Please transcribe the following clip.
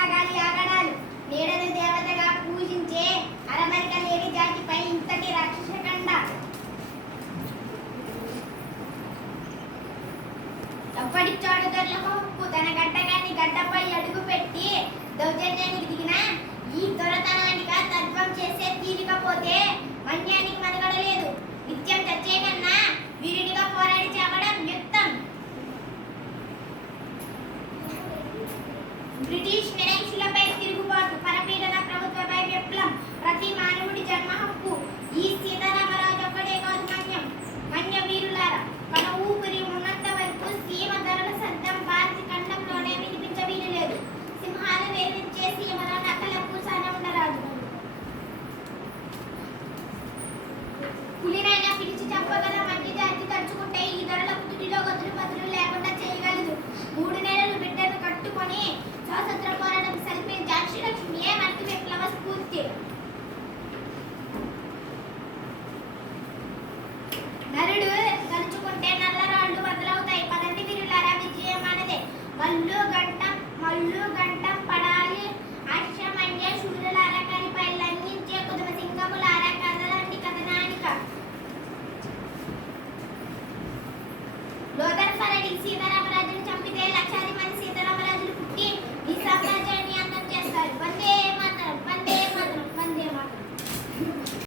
సాగాలి ఆగడాలు. నీడను దేవతగా పూజించే అరమరిక లేని జాతిపై ఇంతటి రాక్షసకండ. ఎప్పటి చోటుదొరలకు హక్కు తన గడ్డగాన్ని గడ్డపై అడుగు పెట్టి దౌర్జన్యానికి దిగిన ఈ దొరతనానిక తత్వం చేసే తీరికపోతే మన్యానికి మనుగడ లేదు. నిత్యం చచ్చే కన్నా వీరుడిగా పోరాడి చావడం యుక్తం. బ్రిటిష్ నిరంకుశులపై తిరుగుబాటు, పరపీడన ప్రభుత్వపై విప్లవం, ప్రతి మానవుడి జన్మ హక్కు. ఈ సీతారామరాజు ఒక్కడే కాదు మన్యం. మన్య వీరులారా, మన ఊపిరి ఉన్నంత వరకు సీమ ధరల శబ్దం భారత ఖండంలోనే వినిపించ వీలు లేదు. సింహాలు వేధించే సీమలో నక్కలకు సాన ఉండరాదు. పులినైనా పిలిచి చంపగల మంచి జాతి తలుచుకుంటే ఈ ధరలకు తుడిలో గతులు బతులు లేకుండా చేయగలదు. 3 నెలలు బిడ్డను కట్టుకొని స్వాతంత్ర పోరాటం సరిపే ఝాన్సీ లక్ష్మియే మనకి విప్లవ స్ఫూర్తి. నరుడు తలుచుకుంటే నల్లరాళ్ళు బదులవుతాయి. పదండి వీరులారా, విజయం మనదే. మల్లు గంటం పడాలి అక్షమయ్య శూరులార కరిపై లంఘించే కుదుమ సింగములార కదలండి కథనానిక. లోదర్ఫరడి సీత